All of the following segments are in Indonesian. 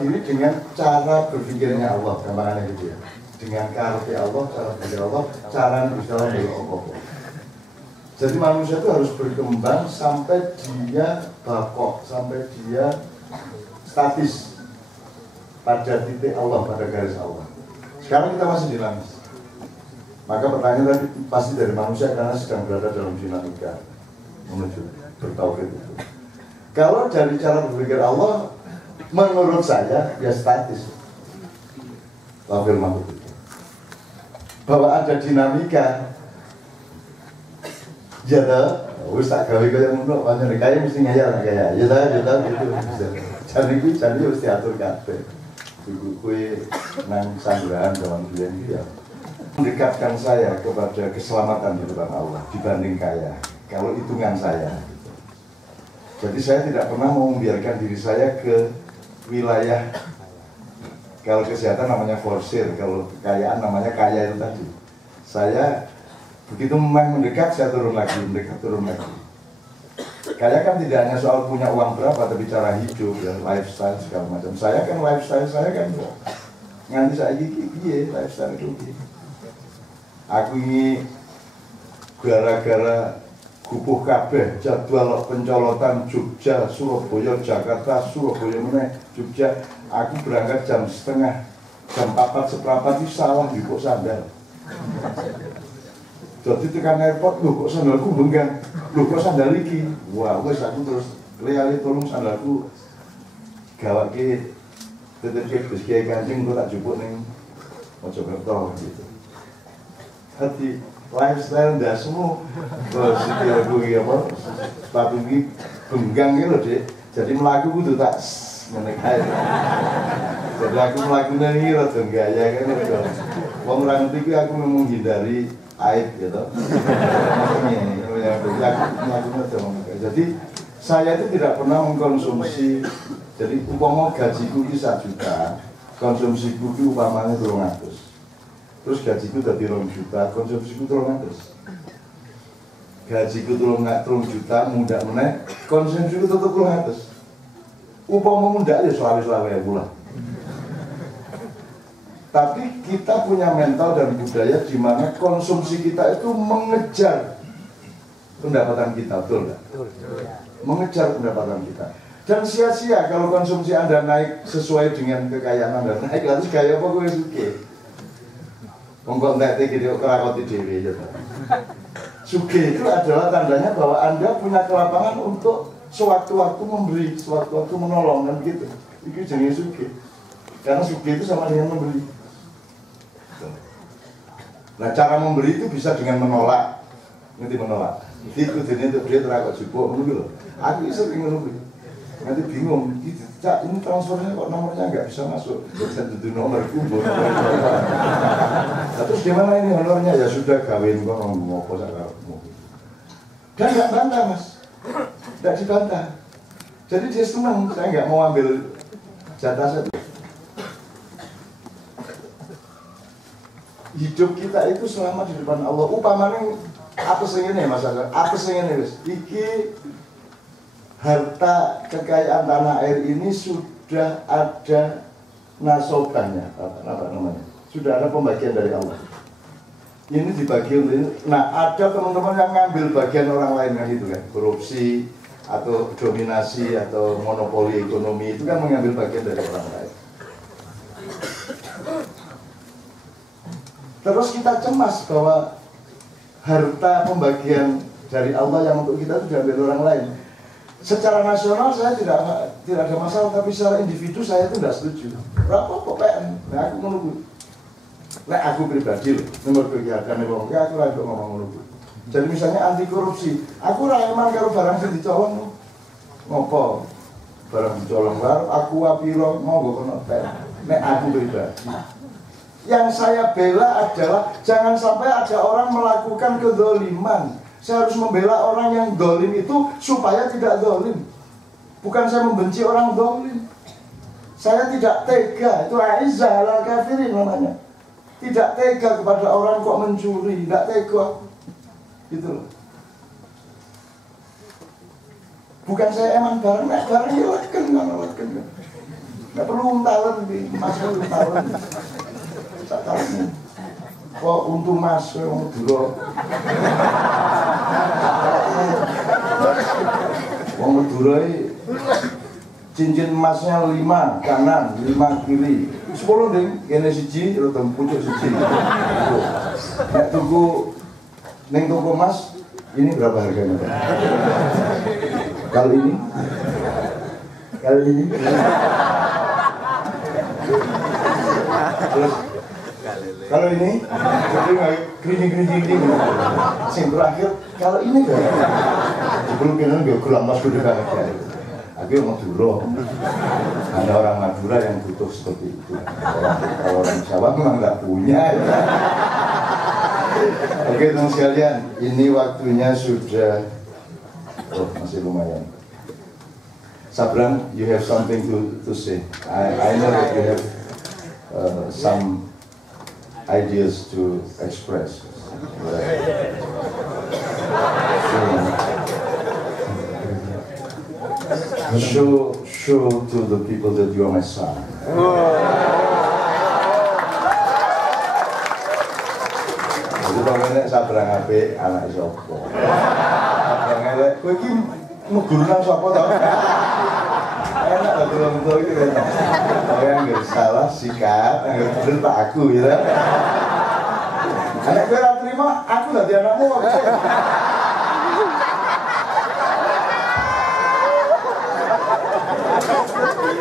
diri dengan cara berpikirnya Allah, gampangannya gitu ya. Dengan karya Allah, cara berpikir Allah, cara berusaha dari Allah. Jadi manusia itu harus berkembang sampai dia bakok, sampai dia statis pada titik Allah, pada garis Allah. Sekarang kita masih dinamis. Maka pertanyaan tadi pasti dari manusia karena sedang berada dalam dinamika menuju bertauhid itu. Kalau dari cara berpikir Allah, menurut saya ya statis. Lahir makhluk itu. Bahwa ada dinamika. Ya dah, wis tak gawe kaya ngono, pancen kaya mesti ngayal kaya. Ya dah gitu. Jadi mesti atur kabeh. Ibu kue nang sandrahan zaman biyen ya. Mendekatkan saya kepada keselamatan di depan Allah dibanding kaya. Kalau hitungan saya. Jadi saya tidak pernah mau membiarkan diri saya ke wilayah, kalau kesehatan namanya forsir, kalau kekayaan namanya kaya itu tadi. Saya begitu mendekat saya turun lagi, mendekat turun lagi. Kaya kan tidak hanya soal punya uang berapa, tapi cara hidup dan lifestyle segala macam. Saya kan lifestyle saya kan nganti saya gigi, lifestyle itu. Aku ini gara-gara gupuh kabeh jadwal pencolotan Jogja, Surabaya, Jakarta, Surabaya meneh Jogja. Aku berangkat jam 4 seperempat itu salah di kok sandal. Jadi tekan airport, loh kok sandalku benggang, loh kok sandal iki. Wah, wes aku terus lihat tolong sandalku gawake tetep Gus Kiai Kanjeng kok tak jupuk ning Mojokerto gitu. Hati lifestyle ndasmu terus sikilku iki apa sepatu iki benggang iki lho, Dik. Jadi mlaku kudu tak ngene kae. Jadi aku mlakune iki rada gaya kan lho. Wong ora ngerti kuwi aku menghindari aib gitu. Jadi saya itu tidak pernah mengkonsumsi. Jadi umpama gajiku itu 1 juta, konsumsiku itu umpamanya 300. Terus gajiku jadi 2 juta, konsumsiku 300. Gajiku 3 juta, muda meneh, konsumsiku tetap 300. Umpama muda ya selawe-selawe pula. Tapi kita punya mental dan budaya di mana konsumsi kita itu mengejar pendapatan kita, betul nggak? Mengejar pendapatan kita. Dan sia-sia kalau konsumsi Anda naik sesuai dengan kekayaan Anda naik, lalu gaya apa gue suka? Mengkontak gitu, kerakoti dewi gitu. Suge itu adalah tandanya bahwa Anda punya kelapangan untuk sewaktu-waktu memberi, sewaktu-waktu menolong, dan gitu. Itu jenis suge. Karena suge itu sama dengan memberi. Nah, cara memberi itu bisa dengan menolak. Nanti menolak. Itu jenis itu dia terakot jupuk menunggu loh. Aku sering menunggu. Nanti bingung, gitu. Cak, ini transfernya kok nomornya nggak bisa masuk. Dan itu nomor kubur. Terus gimana ini honornya? Ya sudah kawin kok ngopo sekarang. Dan nggak bantah, Mas. Nggak dibantah. Jadi dia senang. Saya nggak mau ambil jatah saya. Hidup kita itu selama di depan Allah. Upamanya apa ini Mas Azhar? Apa ini Mas? Iki harta kekayaan tanah air ini sudah ada nasobannya, apa namanya? Sudah ada pembagian dari Allah. Ini dibagi untuk ini. Nah, ada teman-teman yang ngambil bagian orang lain kan itu kan, korupsi atau dominasi atau monopoli ekonomi itu kan mengambil bagian dari orang lain. Terus kita cemas bahwa harta pembagian dari Allah yang untuk kita itu diambil orang lain. Secara nasional saya tidak ada masalah, tapi secara individu saya itu tidak setuju. Berapa kok PN? Nah, aku menunggu. Nah, aku pribadi loh, nomor kegiatan yang aku lagi ngomong menunggu. Jadi misalnya anti korupsi, aku emang kalau barang yang dicolong, ngopo barang dicolong baru, aku apiro mau kono PN. Nah, aku pribadi. Yang saya bela adalah jangan sampai ada orang melakukan kedzoliman. Saya harus membela orang yang dolim itu supaya tidak dolim. Bukan saya membenci orang dolim. Saya tidak tega, itu a'izzah ala kafirin namanya. Tidak tega kepada orang kok mencuri, tidak tega. Gitu loh. Bukan saya emang barang hilang kan. Nggak perlu tahun di masuk tahun. Tak tahu. Kok untuk mas yang dulu. Wong Madura cincin emasnya 5 kanan, 5 kiri, 10 ding, kene siji, rotong pucuk siji. Nek tuku neng toko emas, ini berapa harganya? Kalau ini? Terus kalau ini, jadi kerincing. Sing terakhir, kalau ini kan, sebelum kena dia gelam mas kudu kaget. Aku Madura, ada orang Madura yang butuh seperti itu. Kalau orang Jawa memang nggak punya. Oke teman sekalian, ini waktunya sudah, masih lumayan. Sabran, you have something to say. I know that you have some ideas to express. Show to the people that you are my son. Jadi pamane sabrang apik anak sapa. Sabrang elek kowe iki mugur nang sapa to? Enak lho wong iki enak. Saya nggak salah sikat, nggak bener tak aku ya. Anak kowe ora terima, aku dadi anakmu.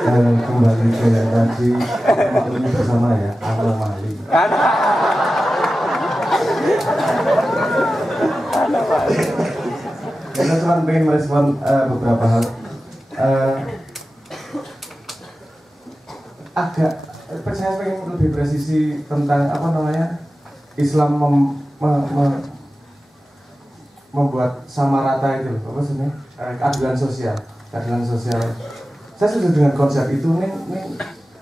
Kembali ke yang tadi ini bersama ya, anomali. Kita cuma pengen merespon beberapa hal. Agak, saya pengen lebih presisi tentang apa namanya Islam membuat sama rata itu, apa sebenarnya keadilan sosial. Saya setuju dengan konsep itu. Ini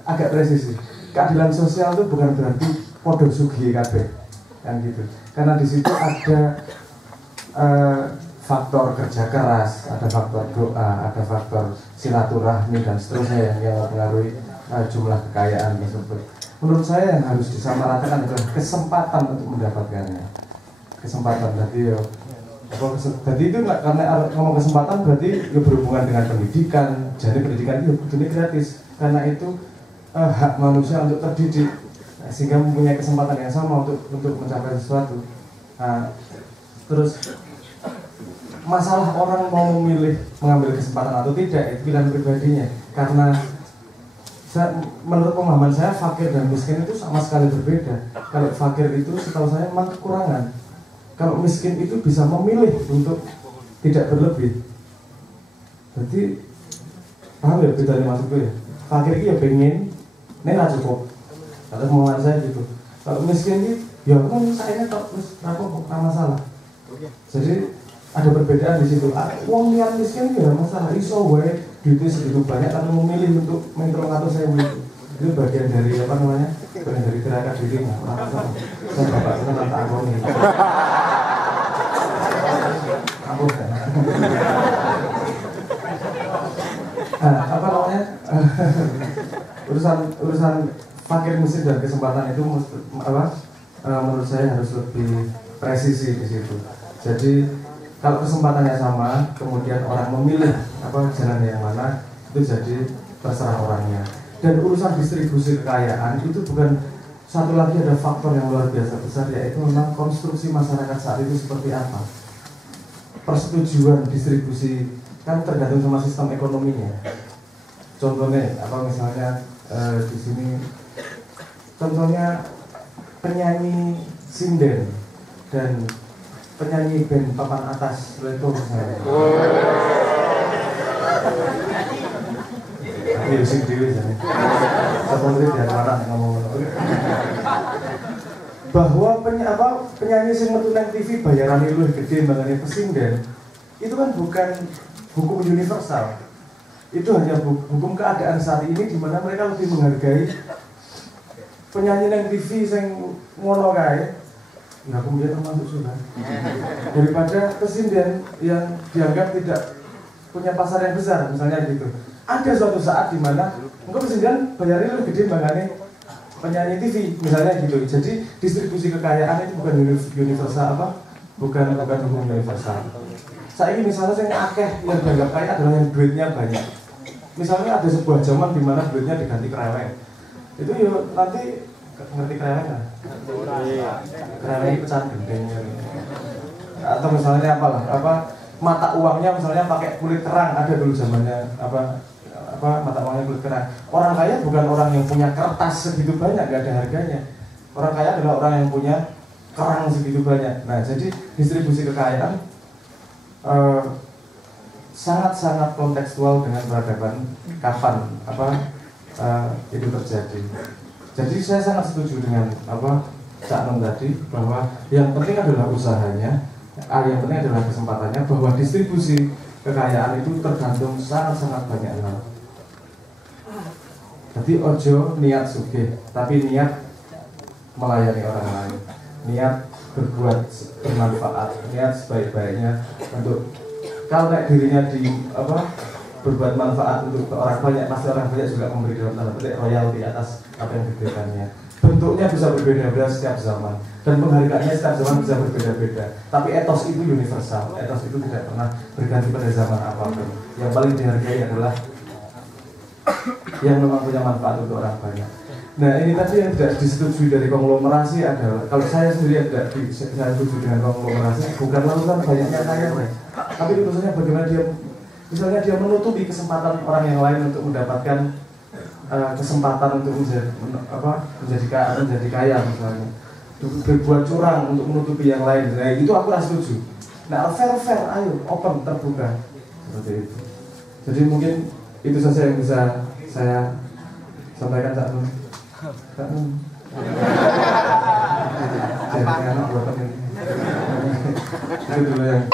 agak presisi. Keadilan sosial itu bukan berarti podo sugih kabeh, kan gitu. Karena di situ ada faktor kerja keras, ada faktor doa, ada faktor silaturahmi dan seterusnya yang mempengaruhi jumlah kekayaan tersebut. Menurut saya yang harus disamaratakan adalah kesempatan untuk mendapatkannya. Kesempatan jadi itu nggak, karena ngomong kesempatan berarti ya berhubungan dengan pendidikan. Jadi pendidikan itu dunia gratis karena itu hak manusia untuk terdidik, sehingga mempunyai kesempatan yang sama untuk mencapai sesuatu. Nah, terus masalah orang mau memilih mengambil kesempatan atau tidak itu pilihan pribadinya. Karena menurut pemahaman saya fakir dan miskin itu sama sekali berbeda. Kalau fakir itu setahu saya memang kekurangan. Kalau miskin itu bisa memilih untuk tidak berlebih. Jadi paham ya bedanya maksudku ya? Fakir itu ya pengen, ini nggak cukup. Kalau pemahaman saya gitu. Kalau miskin itu ya saya tak terus aku tak masalah. Jadi ada perbedaan di situ. Uang yang miskin ya masalah. Iso wae duitnya segitu banyak tapi memilih untuk mengatur saya begitu. Itu bagian dari apa namanya? Bagian dari gerakan diri nggak? Saya bapak saya tak aku nih. Aku apa namanya? urusan fakir miskin dan kesempatan itu menurut saya harus lebih presisi di situ. Jadi kalau kesempatannya sama, kemudian orang memilih jalan yang mana, itu jadi terserah orangnya. Dan urusan distribusi kekayaan itu bukan satu lagi, ada faktor yang luar biasa besar, yaitu memang konstruksi masyarakat saat itu seperti apa. Persetujuan distribusi kan tergantung sama sistem ekonominya. Contohnya misalnya di sini, contohnya penyanyi sinden dan penyanyi band papan atas itu misalnya. Musik dewi jadi. Seperti dia orang ngomong. Bahwa penyanyi sing metu nang TV bayaran luwih gede mbangane pesinden, itu kan bukan hukum universal. Itu hanya hukum keadaan saat ini di mana mereka lebih menghargai penyanyi nang TV sing ngono kae. Nah, kemudian termasuk sudah daripada pesinden yang dianggap tidak punya pasar yang besar, misalnya gitu. Ada suatu saat di mana engkau kesenggan bayarnya lebih gede bangane penyanyi TV misalnya gitu. Jadi distribusi kekayaan itu bukan universal apa? Bukan hukum universal. Saya ini misalnya saya akeh yang dianggap kaya adalah yang duitnya banyak. Misalnya ada sebuah zaman di mana duitnya diganti kereweng. Itu ya nanti ngerti kereweng kan? Kereweng pecahan gendeng. Atau misalnya mata uangnya misalnya pakai kulit kerang, ada dulu zamannya mata uangnya kulit kerang. Orang kaya bukan orang yang punya kertas segitu banyak, gak ada harganya. Orang kaya adalah orang yang punya kerang segitu banyak. Nah, jadi distribusi kekayaan sangat-sangat kontekstual dengan peradaban kapan itu terjadi. Jadi saya sangat setuju dengan Cak Nun tadi bahwa yang penting adalah usahanya, yang penting adalah kesempatannya, bahwa distribusi kekayaan itu tergantung sangat-sangat banyak hal. Jadi ojo niat sugih, tapi niat melayani orang lain, niat berbuat bermanfaat, niat sebaik-baiknya untuk kalau kayak dirinya berbuat manfaat untuk orang banyak, pasti orang banyak juga memberi dalam tanda petik royalti atas apa yang diberikannya. Bentuknya bisa berbeda-beda setiap zaman dan penghargaannya setiap zaman bisa berbeda-beda. Tapi etos itu universal, etos itu tidak pernah berganti pada zaman apapun. Yang paling dihargai adalah yang memang punya manfaat untuk orang banyak. Nah, ini tadi yang tidak disetujui dari konglomerasi adalah, kalau saya sendiri tidak setuju dengan konglomerasi, bukan urusan banyaknya kaya, tapi urusannya bagaimana dia, misalnya dia menutupi kesempatan orang yang lain untuk mendapatkan kesempatan untuk menjadi kaya misalnya, berbuat curang untuk menutupi yang lain. Nah, itu aku rasa setuju. Nah, fair, ayo open, terbuka seperti itu. Jadi mungkin itu saja yang bisa saya sampaikan Cak Nun. Jadi anak buat ini. Itu dulu yang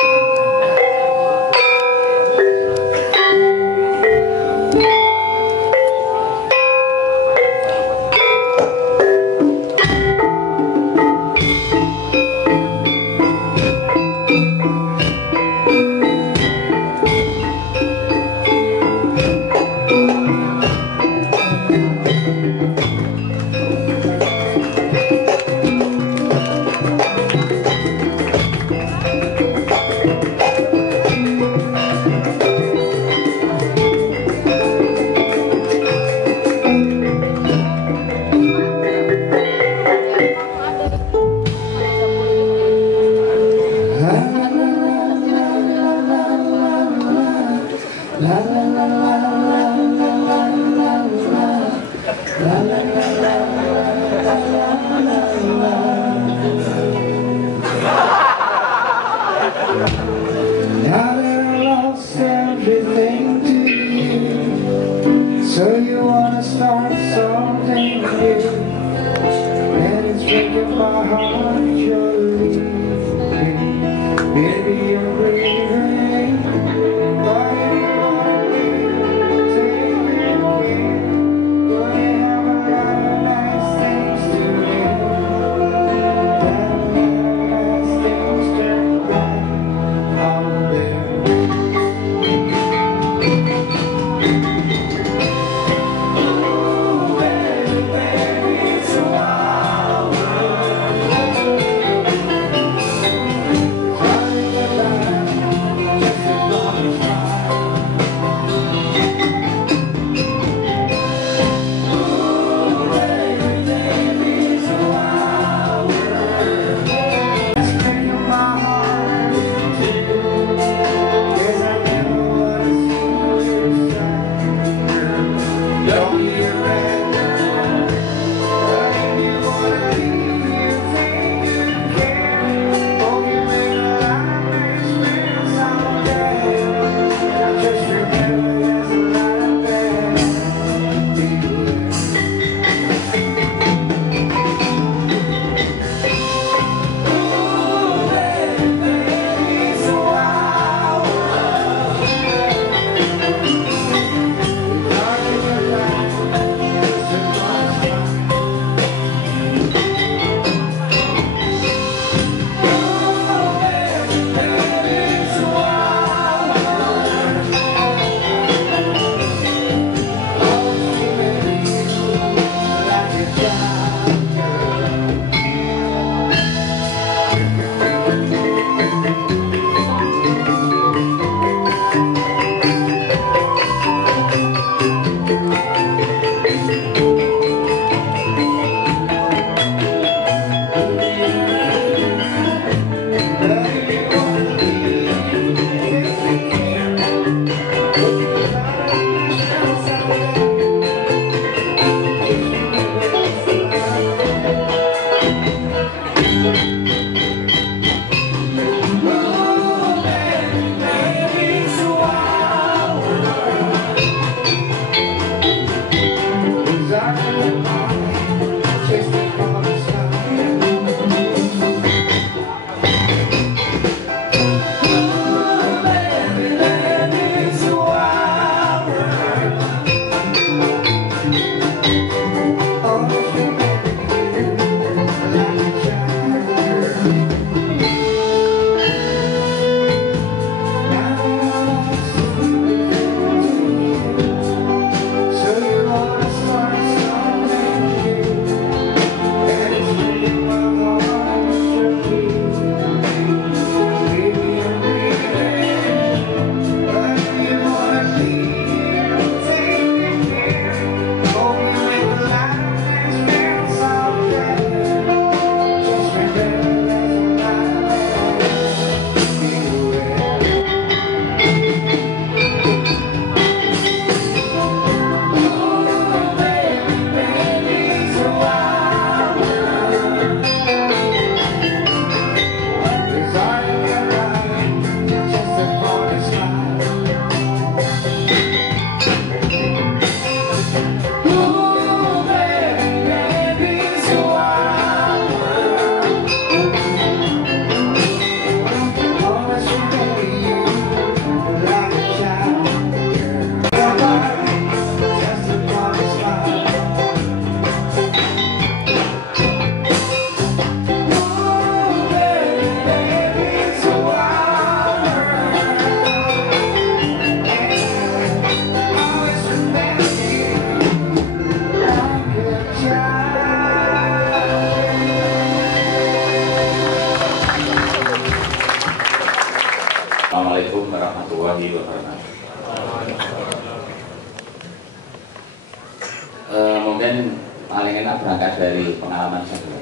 mungkin paling enak berangkat dari pengalaman saya.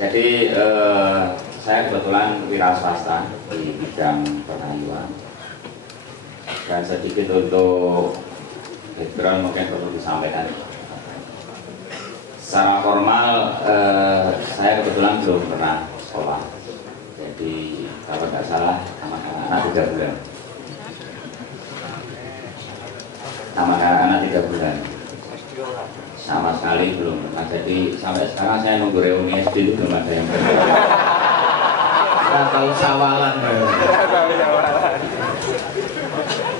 Jadi saya kebetulan wira swasta di bidang pertanian, dan sedikit untuk background mungkin perlu disampaikan. Secara formal saya kebetulan belum pernah sekolah, jadi kalau nggak salah anak 3 bulan, anak 3 bulan. Sama sekali belum pernah. Jadi sampai sekarang saya nunggu reuni SD itu belum ada yang berbeda. Saya tahu sawalan.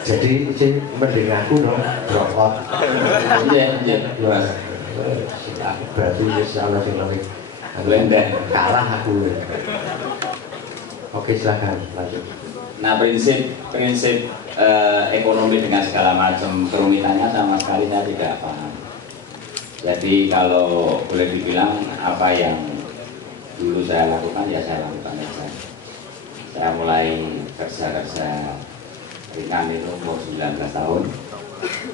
Jadi mending aku dong drop. Iya. Berarti salah sih kalah aku. Oke, silakan lanjut. Nah, prinsip ekonomi dengan segala macam kerumitannya sama sekali saya tidak paham. Jadi kalau boleh dibilang apa yang dulu saya lakukan ya saya lakukan saja. Saya mulai kerja ringan itu umur 19 tahun,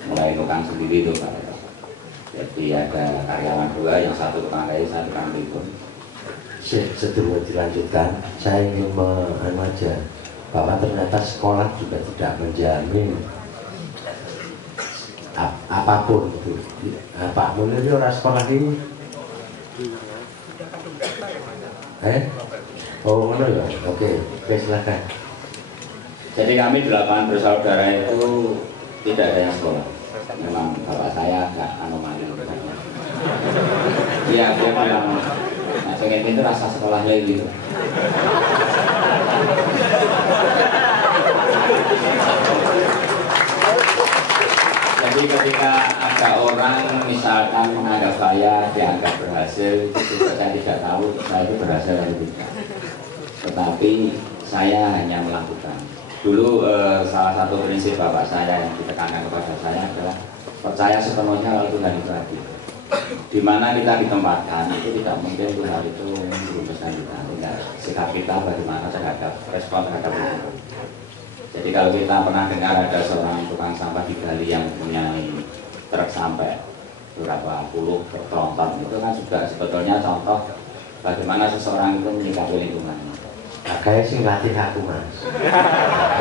mulai nukang sendiri itu Pak. Jadi ada karyawan 2, yang satu tukang kayu, satu tukang timbun. Sebelum dilanjutkan, saya ingin aja bahwa ternyata sekolah juga tidak menjamin apapun itu. Pak Munir itu orang sekolah ini. Oh, mana ya? Oke, silakan. Jadi kami 8 bersaudara itu tidak ada yang sekolah. Memang bapak saya agak anomali. Dia bilang, nah pengen itu rasa sekolahnya gitu. Jadi ketika ada orang misalkan menganggap saya dianggap berhasil, itu saya tidak tahu saya itu berhasil atau tidak. Tetapi saya hanya melakukan. Dulu salah satu prinsip bapak saya yang ditekankan kepada saya adalah percaya sepenuhnya kalau Tuhan itu adil. Di mana kita ditempatkan itu tidak mungkin Tuhan itu merumuskan kita. Tinggal sikap kita bagaimana terhadap respon terhadap itu. Jadi kalau kita pernah dengar ada seorang tukang sampah di Bali yang punya truk sampai berapa puluh tronton, itu kan juga sebetulnya contoh bagaimana seseorang itu menyikapi lingkungannya. Nah, kayak sing latih aku Mas.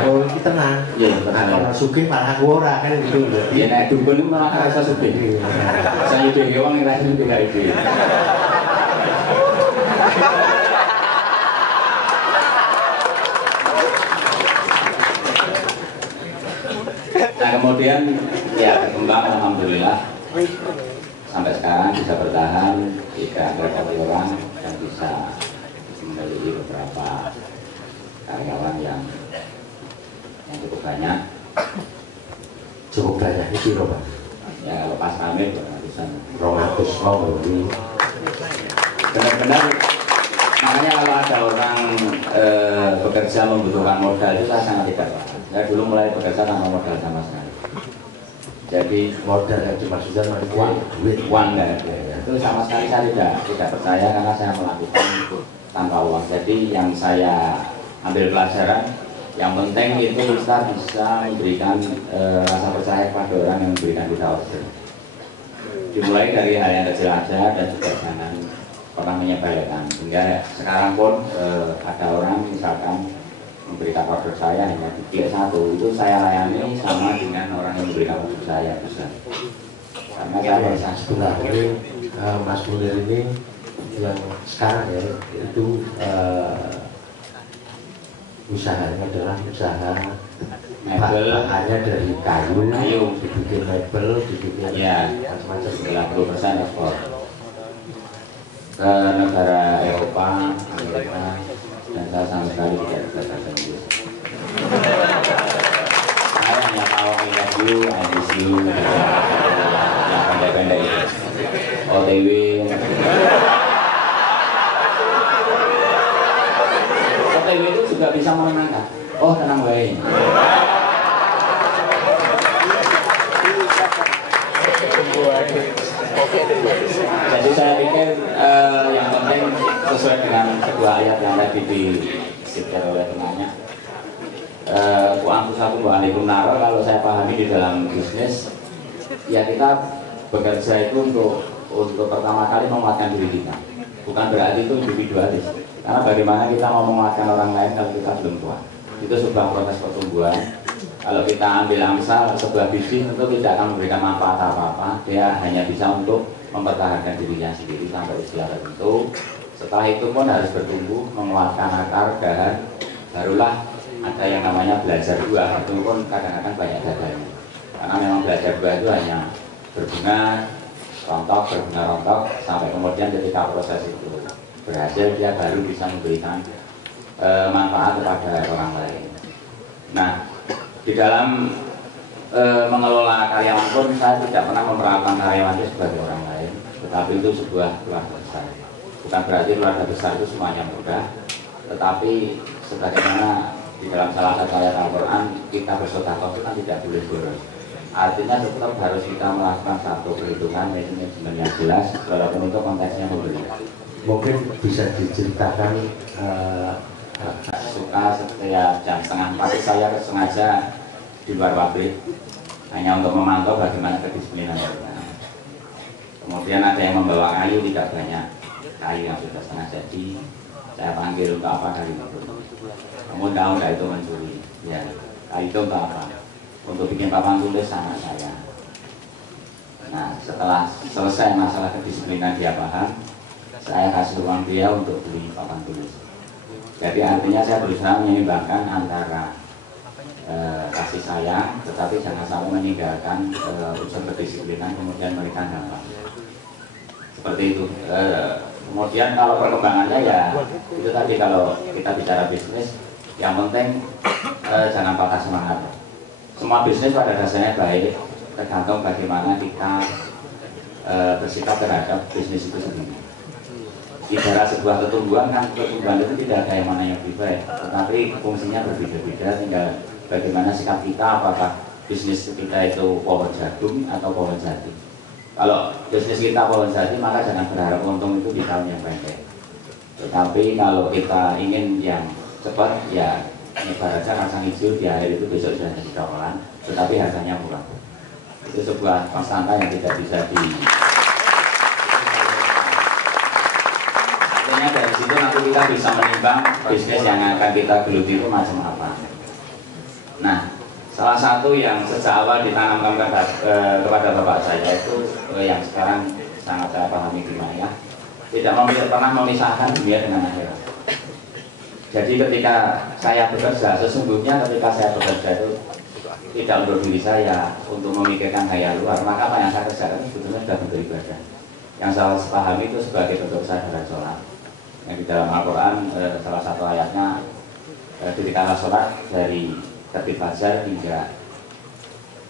Oh, ini tenang. Iya, tenang. Kalau sugih malah aku ora kan itu. Iya, nek dukun itu malah rasa sugih. Saya juga wong ora sugih kayak iki. Nah, kemudian ya berkembang alhamdulillah sampai sekarang bisa bertahan, tidak merepoti orang dan bisa memiliki beberapa karyawan yang cukup banyak. Cukup banyak itu loh Pak. Ya kalau pas rame ratusan. 200 orang lebih. Benar-benar makanya kalau ada orang bekerja membutuhkan modal itu saya sangat tidak paham. Saya dulu mulai bekerja tanpa modal sama sekali. Jadi Modal yang dimaksudkan duit uang nggak ada. Itu sama sekali saya tidak percaya karena saya melakukan tanpa uang. Jadi yang saya ambil pelajaran, yang penting itu kita bisa memberikan rasa percaya kepada orang yang memberikan kita order. Dimulai dari hal yang kecil aja dan juga jangan pernah menyebalkan. Sehingga sekarang pun ada orang misalkan memberikan order saya hanya di klik 1, itu saya layani sama dengan orang yang memberikan order saya bisa. Karena saya merasa sebenarnya Mas Munir ini yang sekarang ya itu usahanya adalah usaha bahannya dari kayu, dibikin mebel, dibikin macam-macam. 90% ekspor ke negara Eropa, Amerika, dan saya sama sekali tidak bisa bahasa Inggris. Saya hanya tahu I love you, I miss you, yang pendek-pendek itu, OTW. OTW itu juga bisa menenangkan. Oh, tenang baik. Jadi saya pikir yang penting sesuai dengan sebuah ayat yang tadi disebutkan oleh temannya. Kalau saya pahami di dalam bisnis ya kita bekerja itu untuk pertama kali menguatkan diri kita. Bukan berarti itu individualis. Karena bagaimana kita mau menguatkan orang lain kalau kita belum kuat. Itu sebuah proses pertumbuhan. Kalau kita ambil misal sebuah bisnis tentu tidak akan memberikan manfaat apa-apa. Dia hanya bisa untuk mempertahankan dirinya sendiri sampai usia tertentu. Setelah itu pun harus bertumbuh, menguatkan akar, dahan. Barulah ada yang namanya belajar buah. Itu pun kadang-kadang banyak gagalnya. Karena memang belajar buah itu hanya berbunga, rontok, sampai kemudian ketika proses itu berhasil, dia baru bisa memberikan manfaat kepada orang lain. Nah, di dalam mengelola karyawan pun saya tidak pernah memperlakukan karyawan itu sebagai orang lain, tetapi itu sebuah keluarga besar. Bukan berarti keluarga besar itu semuanya mudah, tetapi sebagaimana di dalam salah satu ayat Al-Quran, kita bersedekah itu kan tidak boleh boros. Artinya tetap harus kita melakukan satu perhitungan manajemen yang jelas, walaupun itu konteksnya membeli. Mungkin bisa diceritakan suka setiap jam setengah 4 saya sengaja di luar pabrik hanya untuk memantau bagaimana kedisiplinan kita. Kemudian ada yang membawa kayu, tidak banyak kayu yang sudah setengah jadi, saya panggil untuk apa kali itu. Kamu tahu nggak itu mencuri? Ya, kayu itu untuk apa? Untuk bikin papan tulis sama saya. Nah, setelah selesai masalah kedisiplinan dia paham, saya kasih uang dia untuk beli papan tulis. Jadi artinya saya berusaha menyeimbangkan antara kasih sayang, tetapi jangan sampai meninggalkan unsur kedisiplinan kemudian memberikan dampak. Seperti itu. Kemudian kalau perkembangannya ya itu tadi, kalau kita bicara bisnis, yang penting jangan patah semangat. Semua bisnis pada dasarnya baik, tergantung bagaimana kita bersikap terhadap bisnis itu sendiri. Ibarat sebuah pertumbuhan kan, pertumbuhan itu tidak ada yang mana yang lebih baik, tetapi fungsinya berbeda-beda. Tinggal bagaimana sikap kita, apakah bisnis kita itu pohon jagung atau pohon jati. Kalau bisnis kita pohon jati, maka jangan berharap untung itu di tahun yang pendek. Tetapi kalau kita ingin yang cepat, ya ibaratnya kacang hijau di akhir itu besok sudah jadi kawalan, tetapi harganya murah. Itu sebuah konstanta yang tidak bisa di. Artinya dari situ nanti kita bisa menimbang bisnis yang akan kita geluti itu macam apa. Nah, salah satu yang sejak awal ditanamkan kepada bapak saya itu yang sekarang sangat saya pahami gimana, tidak pernah memisahkan dunia dengan akhirat. Jadi ketika saya bekerja, sesungguhnya ketika saya bekerja itu tidak untuk diri saya, untuk memikirkan gaya luar, maka apa yang saya kerjakan sebetulnya sudah bentuk ibadah. Yang saya pahami itu sebagai bentuk kesadaran sholat. Yang di dalam Al-Quran salah satu ayatnya ketika sholat dari terbit fajar hingga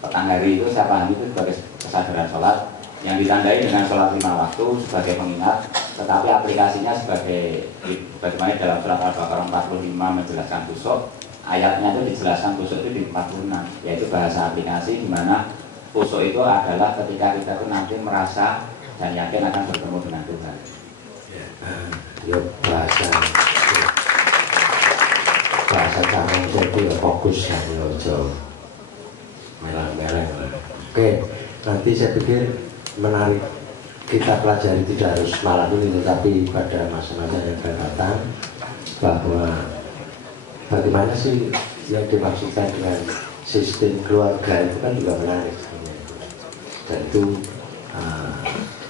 petang hari itu saya pahami itu sebagai kesadaran sholat yang ditandai dengan sholat 5 waktu sebagai pengingat, tetapi aplikasinya sebagai bagaimana dalam surat Al-Baqarah 45 menjelaskan kusuk, ayatnya itu dijelaskan kusuk itu di 46, yaitu bahasa aplikasi di mana kusuk itu adalah ketika kita itu nanti merasa dan yakin akan bertemu dengan Tuhan. Ya bahasa kamu jadi fokus ya, jauh merah-merah. Oke, nanti saya pikir menarik kita pelajari tidak harus malam ini, tetapi pada masa-masa yang akan datang, bahwa bagaimana sih yang dimaksudkan dengan sistem keluarga itu kan juga menarik sebenarnya. Dan itu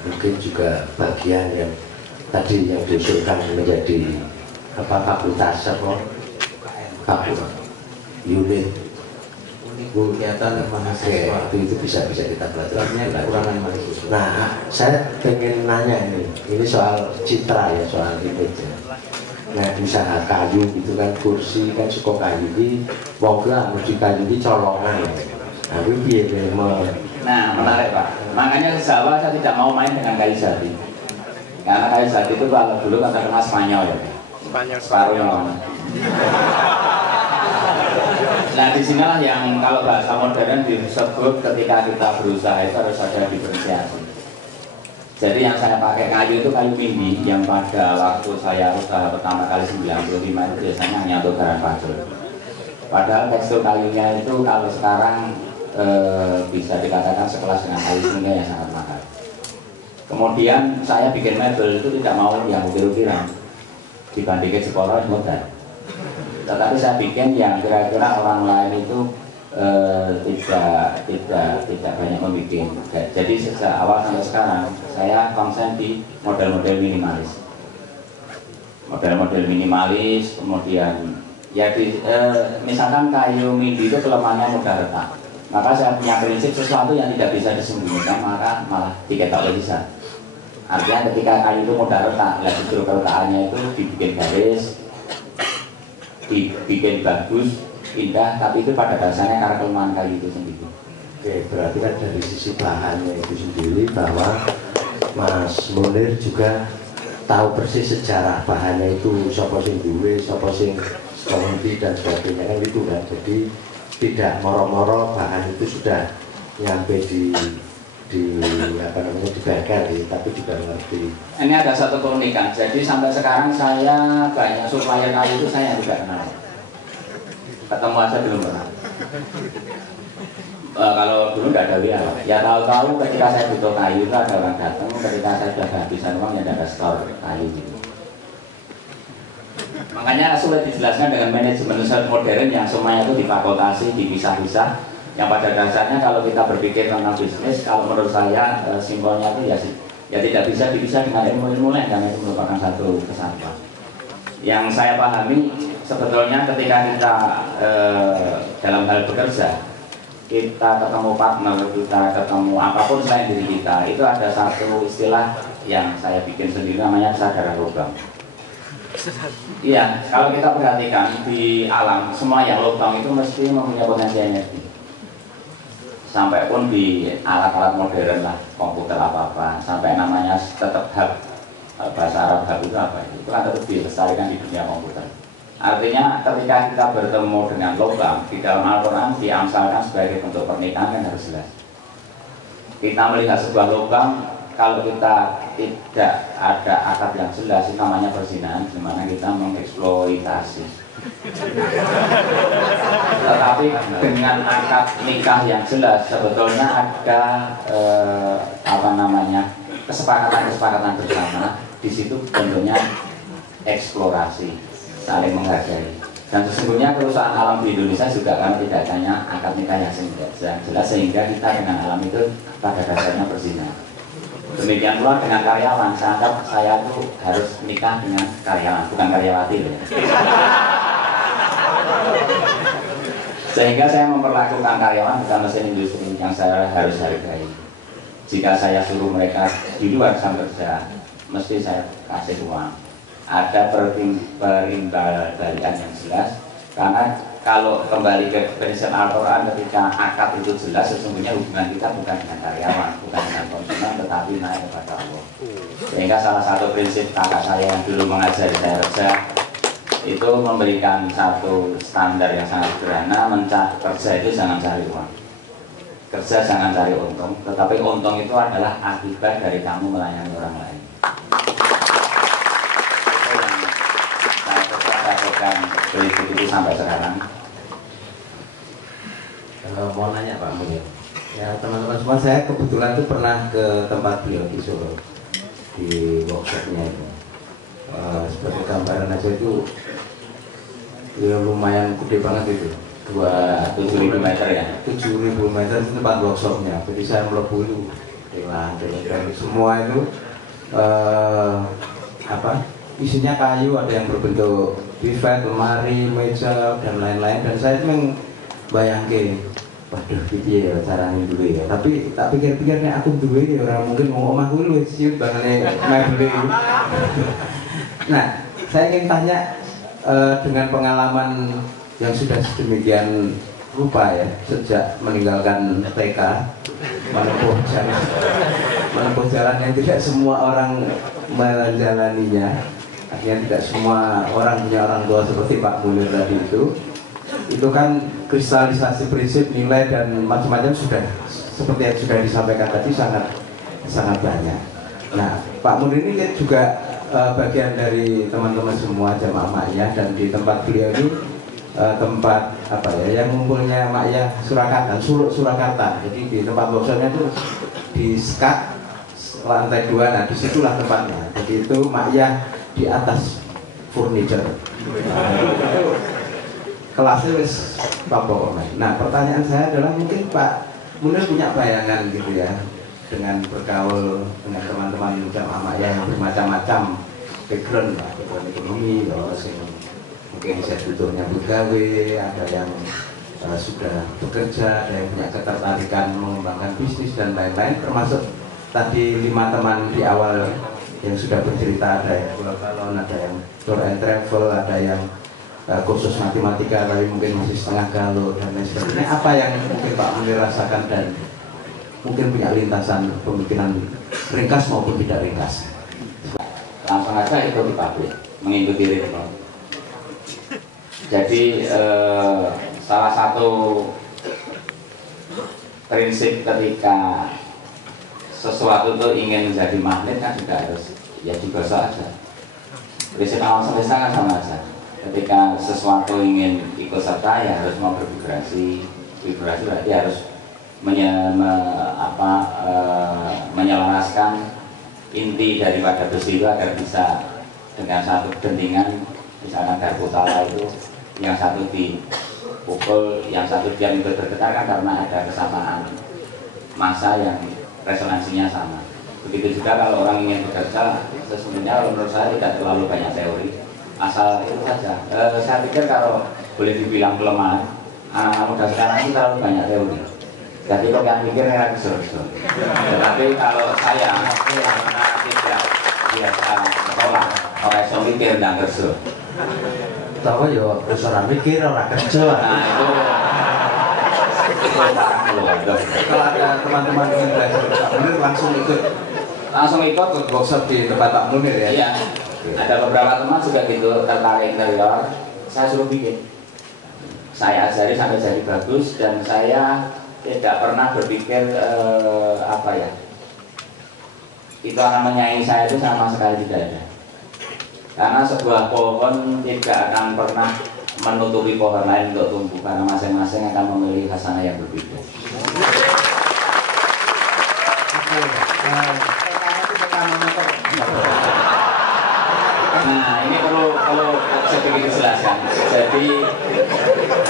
mungkin juga bagian yang tadi yang diusulkan menjadi fakultas unit kegiatan mahasiswa. Itu bisa kita pelajari. Nah, saya pengen nanya ini soal citra ya, soal image ya. Nah, usaha kayu itu kan, kursi kan suka kayu ini, wong lah mesti kayu ini colongan. Nah, itu piye memang. Nah, menarik Pak. Makanya sejak awal saya tidak mau main dengan kayu jati. Karena kayu jati itu kalau dulu kata kenal Spanyol ya. Separuh yang lama. Nah, disinilah yang kalau bahasa modern disebut ketika kita berusaha itu harus ada diferensiasi. Jadi yang saya pakai kayu itu kayu mindi yang pada waktu saya usaha pertama kali 95 itu biasanya hanya untuk garan pacul. Padahal tekstur kayunya itu kalau sekarang bisa dikatakan sekelas dengan kayu sehingga yang sangat mahal. Kemudian saya bikin mebel itu tidak mau yang ukir-ukiran dibandingkan sekolah modal. Tetapi saya bikin yang kira-kira orang lain itu tidak banyak membuat. Jadi sejak awal sampai sekarang saya konsen di model-model minimalis. Model-model minimalis, kemudian ya misalkan kayu mindi itu kelemahannya mudah retak. Maka saya punya prinsip sesuatu yang tidak bisa disembunyikan maka malah diketok bisa. Artinya ketika kayu itu mudah retak, ya justru keretakannya itu dibikin garis, dibikin bagus, indah, tapi itu pada dasarnya karena kelemahan kayu itu sendiri. Oke, berarti kan dari sisi bahannya itu sendiri bahwa Mas Munir juga tahu persis sejarah bahannya itu siapa sing duwe, siapa sing ngerti dan sebagainya kan itu kan. Jadi tidak moro-moro bahan itu sudah nyampe di apa namanya di bengkel, tapi juga ngerti. Ini ada satu keunikan. Jadi sampai sekarang saya banyak supplier kayu itu saya tidak kenal. Ketemu aja belum pernah. Kalau dulu nggak ada WA, ya tahu-tahu ketika saya butuh kayu itu ada orang datang. Ketika saya sudah kehabisan uang ya ada store kayu gitu. Makanya sulit dijelaskan dengan manajemen modern yang semuanya itu difakultasi, dipisah-pisah. Yang pada dasarnya kalau kita berpikir tentang bisnis, kalau menurut saya simpelnya itu ya tidak bisa dipisah dengan ilmu-ilmu lain karena itu merupakan satu kesatuan. Yang saya pahami sebetulnya ketika kita dalam hal bekerja, kita ketemu partner, kita ketemu apapun selain diri kita, itu ada satu istilah yang saya bikin sendiri namanya kesadaran lubang. Iya, kalau kita perhatikan di alam, semua yang lubang itu mesti mempunyai potensi energi. Sampai pun di alat-alat modern lah, komputer apa-apa, sampai namanya tetap hub, bahasa Arab hub itu apa itu kan tetap dilestarikan di dunia komputer. Artinya ketika kita bertemu dengan lubang di dalam Al-Quran diamsalkan sebagai bentuk pernikahan kan harus jelas. Kita melihat sebuah lubang, kalau kita tidak ada akad yang jelas itu namanya perzinahan, di mana kita mengeksploitasi. Tetapi dengan akad nikah yang jelas sebetulnya ada kesepakatan bersama. Di situ bentuknya eksplorasi, saling menghargai. Dan sesungguhnya kerusakan alam di Indonesia juga karena tidak hanya akad nikah yang jelas, sehingga kita dengan alam itu pada dasarnya berzina. Demikian pula dengan karyawan, saya anggap saya itu harus nikah dengan karyawan, bukan karyawati ya. Sehingga saya memperlakukan karyawan bukan mesin industri yang saya harus hargai. Jika saya suruh mereka di luar jam kerja, mesti saya kasih uang. Ada perimbalian yang jelas, karena kalau kembali ke prinsip Al-Quran ketika akad itu jelas, sesungguhnya hubungan kita bukan dengan karyawan, bukan dengan konsumen, tetapi naik kepada Allah. Sehingga salah satu prinsip kakak saya yang dulu mengajari saya kerja itu memberikan satu standar yang sangat sederhana, kerja itu jangan cari uang, kerja jangan cari untung, tetapi untung itu adalah akibat dari kamu melayani orang lain. Itu yang saya lakukan berikut itu sampai sekarang. Mau nanya Pak Munir, ya teman-teman semua, saya kebetulan tuh pernah ke tempat beliau di Solo di workshopnya itu. Sebagai gambaran aja itu ya lumayan gede banget itu, 7.000 meter ya, 7.000 meter itu tempat workshopnya. Jadi saya melebu itu di lantai dan semua itu isinya kayu, ada yang berbentuk buffet, lemari, meja dan lain-lain. Dan saya itu bayangke, waduh gitu ya caranya dulu ya. Tapi tak pikir-pikirnya aku dulu ya orang mungkin mau omahku lu siut banget mebel. Nah, saya ingin tanya dengan pengalaman yang sudah sedemikian rupa ya, sejak meninggalkan TK, menempuh jalan yang tidak semua orang menjalaninya. Artinya tidak semua orang punya orang tua seperti Pak Munir tadi itu kan kristalisasi prinsip, nilai dan macam-macam sudah seperti yang sudah disampaikan tadi sangat banyak. Nah, Pak Munir ini juga bagian dari teman-teman semua jamaah ma'iyah, dan di tempat beliau itu tempat apa ya yang ngumpulnya Makya Surakarta, Surakarta. Jadi di tempat workshopnya itu di SKAT lantai 2, nah disitulah tempatnya. Jadi itu Makya di atas furniture. Kelasnya wis pokoknya. Nah pertanyaan saya adalah mungkin Pak Munir punya bayangan gitu ya dengan bergaul dengan teman-teman jamaah Makya yang bermacam-macam background, background ekonomi, mungkin saya butuhnya bergawe, ada yang sudah bekerja, ada yang punya ketertarikan mengembangkan bisnis dan lain-lain, termasuk tadi 5 teman di awal yang sudah bercerita, ada yang balon, ada yang tour and travel, ada yang kursus matematika tapi mungkin masih setengah galau dan lain sebagainya. Apa yang mungkin Pak Munir rasakan dan mungkin punya lintasan pemikiran ringkas maupun tidak ringkas? Langsung aja ikut di pabrik, mengikuti ritme. Jadi salah satu prinsip ketika sesuatu itu ingin menjadi magnet kan juga harus ya digosok aja. Prinsip awal semesta kan sama aja. Ketika sesuatu ingin ikut serta ya harus mau bervibrasi. Vibrasi berarti harus menyelaraskan inti daripada besi itu agar bisa dengan satu dentingan, misalkan garpu tala itu yang satu dipukul, yang satu diam ikut bergetar kan karena ada kesamaan massa yang resonansinya sama. Begitu juga kalau orang ingin bekerja, sesungguhnya menurut saya tidak terlalu banyak teori, asal itu saja. Saya pikir kalau boleh dibilang kelemahan, anak-anak muda sekarang ini terlalu banyak teori. Jadi kok yang pikir yang kesel-kesel. Tetapi kalau saya karena tidak biasa sekolah, orang yang mikir dan kerja. Tahu ya, orang mikir orang kerja. Nah itu kalau ada teman-teman yang belajar Pak Munir langsung ikut workshop di tempat Pak Munir ya? Iya, ada beberapa teman juga gitu tertarik interior, saya suruh bikin, saya ajari sampai jadi bagus dan saya tidak pernah berpikir apa ya, itu akan menyaingi saya itu sama sekali tidak ada. Karena sebuah pohon tidak akan pernah menutupi pohon lain untuk tumbuh karena masing-masing akan memiliki khasanah yang berbeda. Nah ini perlu sedikit dijelaskan. Jadi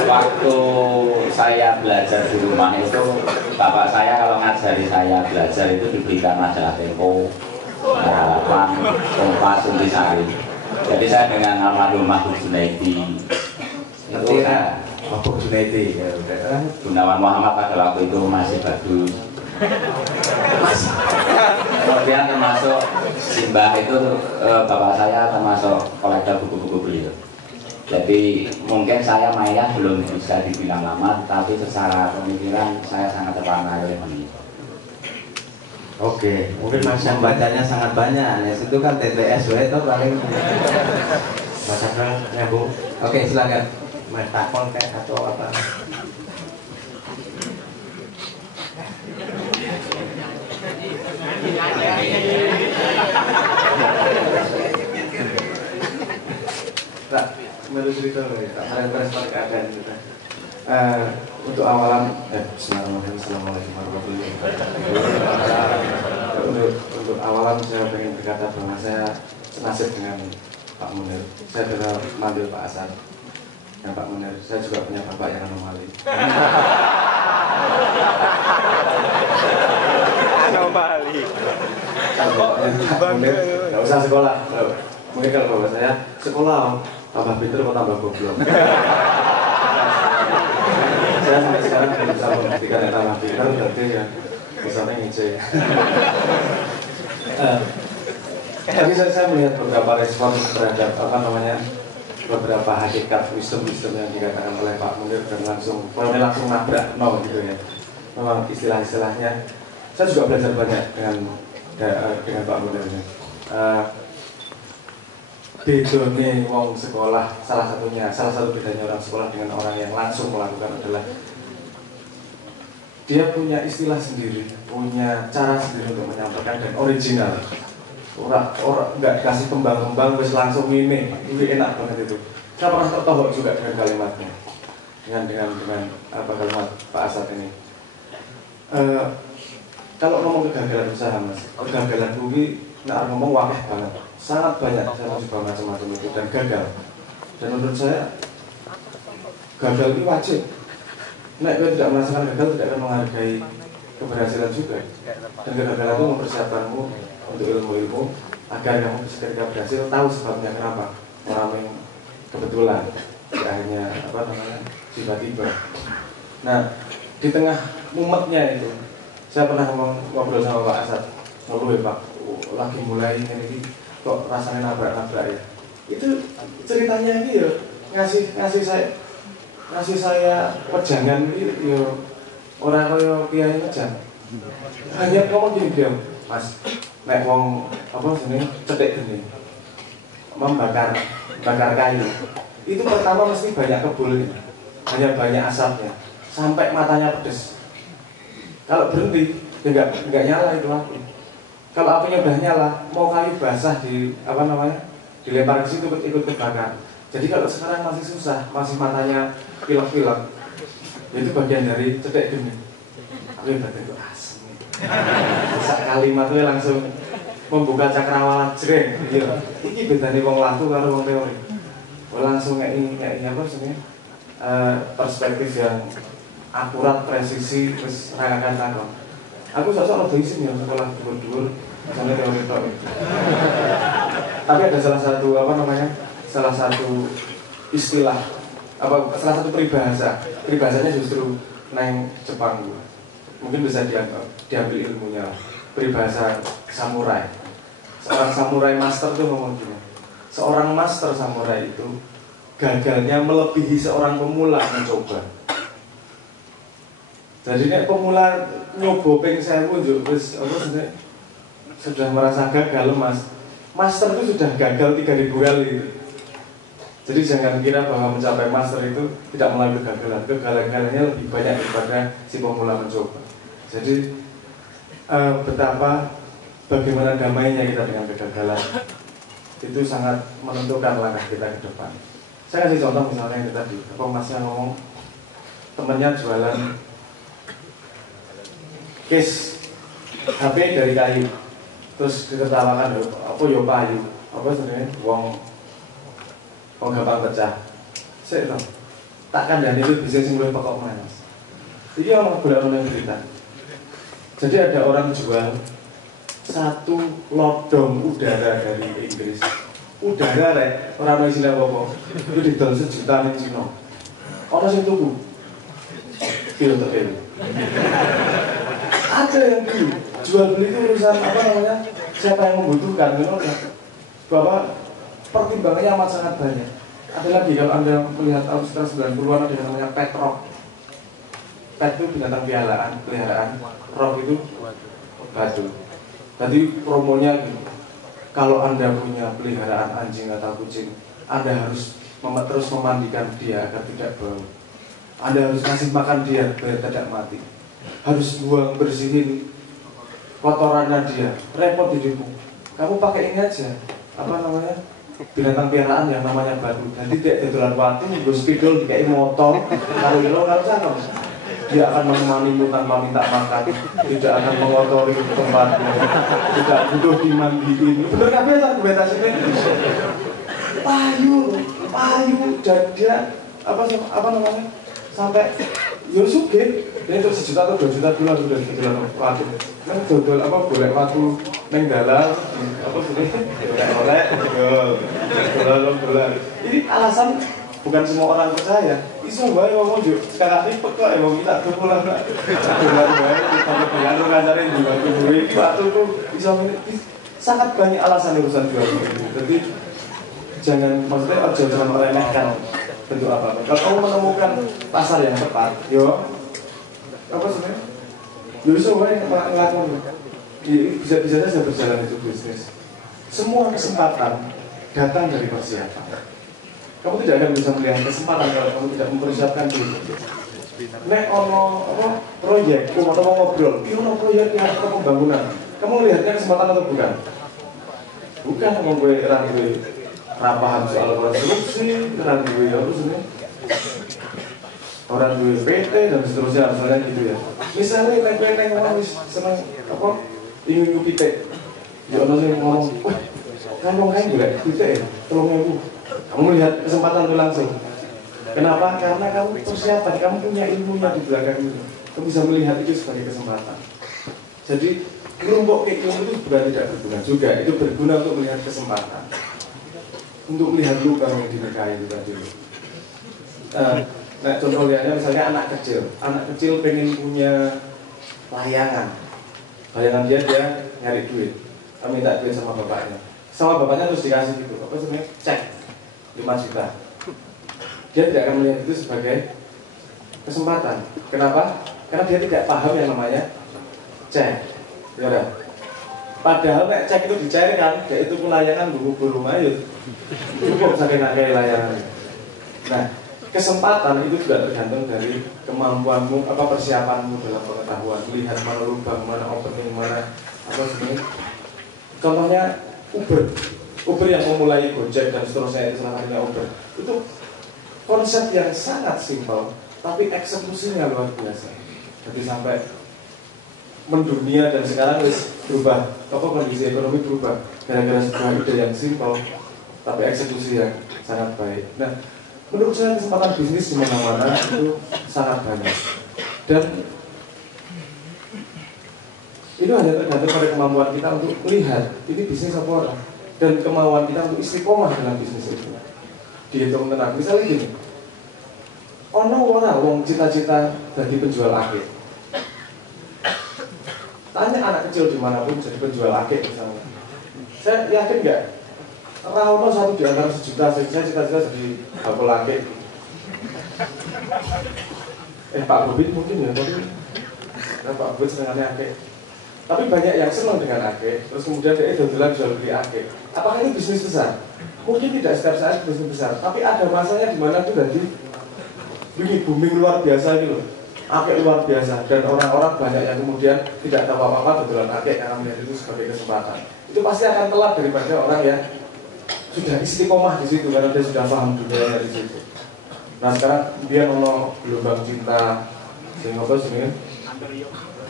waktu saya belajar di rumah itu bapak saya kalau ngajari saya belajar itu diberikan majalah Tempo, Harapan, Kompas, Intisari. Jadi saya dengan almarhum Mahfud Junaidi itu Mahfud Junaidi ya udah. Gunawan Muhammad pada waktu itu masih bagus. Kemudian termasuk Simbah itu bapak saya termasuk kolektor buku-buku beliau. Jadi mungkin saya Maya belum bisa dibilang lama, tapi secara pemikiran saya sangat terpengaruh oleh beliau. Oke, mungkin Mas yang bacanya sangat banyak. Ya, itu kan TTS itu paling masakan nyambung. Oke, silakan. Mas takon kayak atau apa? Tak, menurut cerita tak merespon keadaan kita. Untuk awalan, Assalamualaikum warahmatullahi wabarakatuh. Untuk awalan saya ingin berkata bahwa saya senasib dengan Pak Munir. Saya sudah manggil Pak Hasan dan Pak Munir. Saya juga punya bapak yang anomali. Anomali. Pak Munir nggak usah sekolah. Mungkin kalau bapak saya sekolah, tambah pintar atau tambah goblok. Saya sampai sekarang belum bisa membuktikan yang tambah pintar, berarti ya misalnya ngece. Tapi saya melihat beberapa respon terhadap beberapa hakikat wisdom yang dikatakan oleh Pak Munir dan langsung nabrak gitu ya. Memang istilah-istilahnya saya juga belajar banyak dengan Pak Munir. Bedone wong sekolah, salah satu bedanya orang sekolah dengan orang yang langsung melakukan adalah dia punya istilah sendiri, punya cara sendiri untuk menyampaikan dan original. Orang nggak kasih kembang-kembang wis langsung ini enak banget itu. saya pernah tertohok juga dengan kalimatnya, dengan apa kalimat Pak Asad ini. Kalau ngomong kegagalan usaha mas, kegagalan bumi, nak ngomong wakeh banget, sangat banyak. Saya mau coba macam-macam itu dan gagal. Dan menurut saya gagal itu wajib. Nek kita tidak merasakan gagal, tidak akan menghargai keberhasilan juga. Dan kegagalan itu mempersiapkanmu untuk ilmu-ilmu agar kamu ketika berhasil tahu sebabnya kenapa orang yang kebetulan akhirnya apa namanya tiba-tiba. Nah di tengah mumetnya itu saya pernah ngobrol sama Pak Asad, ngeluh ya Pak, lagi mulai ini kok rasanya nabrak-nabrak ya. Itu ceritanya ini ya ngasih saya pejangan gitu ya, orang kaya kiai pejang. Hanya ngomong gini dia, Mas, nek wong apa sini cetek gini, membakar kayu. Itu pertama mesti banyak kebulnya, hanya banyak asapnya, sampai matanya pedes. Kalau berhenti, ya nggak nyala itu api. Kalau apinya udah nyala, mau kayu basah di apa namanya, dilempar ke situ ikut kebakar. Jadi kalau sekarang masih susah, masih matanya pilek-pilek, itu bagian dari cetek gini. Tapi berarti itu asem. Sak kalimatnya langsung membuka cakrawala jreng. Iya. Iki bedane wong laku karo wong teori. Langsung kayak apa sih? Perspektif yang akurat, presisi, terus rangkakan takon. Aku sosok rada isin ya sekolah dhuwur-dhuwur, misalnya teori tok. Tapi ada salah satu istilah salah satu peribahasanya justru neng Jepang gua. Mungkin bisa diambil ilmunya. Peribahasa samurai. Seorang samurai master tuh ngomong gini. Seorang master samurai itu gagalnya melebihi seorang pemula mencoba. Jadi nek pemula nyoba ping 1000 wis sudah merasa gagal Mas. Master itu sudah gagal 3000 kali. Jadi jangan kira bahwa mencapai master itu tidak melalui kegagalan. Kegagalannya lebih banyak daripada si pemula mencoba. Jadi bagaimana damainya kita dengan kegagalan itu sangat menentukan langkah kita ke depan. Saya kasih contoh misalnya yang tadi, masnya ngomong temennya jualan case HP dari kayu, terus ditertawakan apa ya payu, apa sebenarnya wong gampang pecah. Saya tahu, takkan dan itu bisa sing luwih pokok manas. Iki ono golek berita. Jadi ada orang jual satu lodong udara dari Inggris. Udara rek, orang istilah apa? Itu didol sejuta ning Cina. Ono sing tuku. Kilo terkini. Ada yang beli. Jual beli itu urusan apa namanya? Siapa yang membutuhkan, Bapak pertimbangannya amat sangat banyak. Ada lagi kalau Anda melihat tahun sekitar 90-an ada yang namanya pet rock. Pet itu binatang peliharaan. Rock itu batu. Tadi promonya gitu. Kalau Anda punya peliharaan anjing atau kucing, Anda harus terus memandikan dia agar tidak bau. Anda harus kasih makan dia biar tidak mati. Harus bersihin kotorannya dia. Repot hidupmu. Kamu pakai ini aja. Apa namanya? Binatang piaraan yang namanya batu. Jadi tidak dodolan watu, gue spidol kayak motor. Kalau sana, dia akan menemanimu tanpa minta makan, tidak akan mengotori tempatmu, tidak butuh dimandiin. Bener kan biasa argumentasinya? Payu, dan dia apa namanya? Sampai Yosuke, dia itu 1 juta atau 2 juta dolar sudah jualan watu. Kan dodol apa boleh watu neng dalam apa sih? Dolar. Ini alasan bukan semua orang percaya. Isu bae ngomong juk sekarang ini kok emang kita tuh pulang. Dolar bae kita bayar kan cari juga tuh waktu tuh bisa sangat banyak alasan urusan jual beli. Jadi jangan maksudnya jangan meremehkan bentuk apa. Kalau kamu menemukan pasar yang tepat, yo apa sebenarnya? Yo semua yang ngelakuin bisa saja berjalan itu bisnis. Semua kesempatan datang dari persiapan. Kamu tidak akan bisa melihat kesempatan kalau kamu tidak mempersiapkan diri. Nek ono proyek, kamu mau ngobrol, ini ono proyek yang ada pembangunan. Kamu melihatnya kesempatan atau bukan? Bukan, kamu gue paham soal konstruksi, orang duwe apa sih? Orang duwe PT dan seterusnya, misalnya gitu ya. Misalnya neng ngomong seneng apa? Ingin PT. Ya ono sing ngomong, wah, kantong kain boleh PT ya, 3.000. Kamu melihat kesempatan itu langsung. Kenapa? Karena kamu persiapan, kamu punya ilmunya di belakang itu. Kamu bisa melihat itu sebagai kesempatan. Jadi kelompok ilmu itu bukan tidak berguna juga, itu berguna untuk melihat kesempatan, untuk melihat lubang yang dinikahi itu tadi. Nah contoh lihatnya misalnya anak kecil pengen punya layangan dia nyari duit, minta duit sama bapaknya terus dikasih gitu, apa sebenarnya cek 5 juta. Dia tidak akan melihat itu sebagai kesempatan. Kenapa? Karena dia tidak paham yang namanya cek. Ya udah. Padahal nek cek itu dicairkan, yaitu layangan buru mayut. Cukup saking akeh layangan. Nah, kesempatan itu juga tergantung dari kemampuanmu, persiapanmu dalam pengetahuan, melihat mana lubang, mana opening, mana apa sebenarnya. Contohnya Uber yang memulai Gojek dan seterusnya, itu salah satunya Uber. Itu konsep yang sangat simpel, tapi eksekusinya luar biasa. Jadi sampai mendunia dan sekarang berubah, kondisi ekonomi berubah gara-gara sebuah ide yang simpel, tapi eksekusi yang sangat baik. Nah, menurut saya kesempatan bisnis di mana-mana itu sangat banyak, dan itu hanya tergantung pada kemampuan kita untuk melihat ini bisnis apa orang, dan kemauan kita untuk istiqomah dalam bisnis itu. Dihitung tenang, misalnya gini, ono wong cita-cita jadi penjual akik. Tanya anak kecil dimanapun jadi penjual akik misalnya. Saya yakin nggak? Rawono 1 di antara 1 juta, saya cita-cita jadi bakul akik. Pak Bobit mungkin ya, tapi Pak Bobit senangannya akik. Tapi banyak yang senang dengan akik, terus kemudian dia dodolan jual beli akik. Apakah itu bisnis besar? Mungkin tidak setiap saat bisnis besar, tapi ada masanya di mana itu jadi booming luar biasa gitu loh. Akik luar biasa, dan orang-orang banyak yang kemudian tidak tahu apa-apa dodolan akik karena melihat itu sebagai kesempatan. Itu pasti akan telat daripada orang yang sudah istiqomah di situ karena dia sudah paham dunia di situ. Nah sekarang dia ngomong gelombang cinta, sehingga apa sih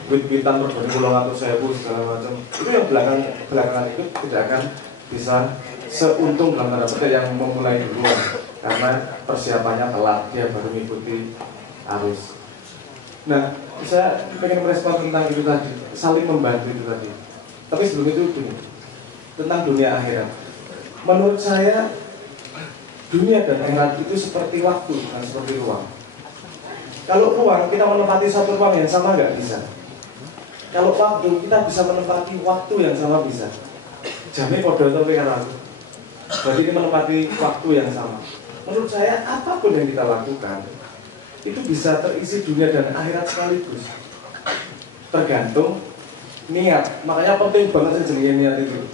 wit-witan berbanding pulau atau sewu segala macam. Itu yang belakangan itu tidak akan bisa seuntung dalam tanda petik yang memulai duluan, karena persiapannya telat, dia baru mengikuti arus. Nah, saya ingin merespon tentang itu tadi, saling membantu itu tadi. Tapi sebelum itu gini, tentang dunia akhirat. Menurut saya dunia dan akhirat itu seperti waktu, bukan seperti ruang. Kalau ruang, kita menempati satu ruang yang sama nggak bisa. Kalau waktu, kita bisa menempati waktu yang sama bisa. Jamnya podo atau pikiran aku. Berarti ini menempati waktu yang sama. Menurut saya apapun yang kita lakukan itu bisa terisi dunia dan akhirat sekaligus. Tergantung niat. Makanya penting banget sih jenenge niat itu.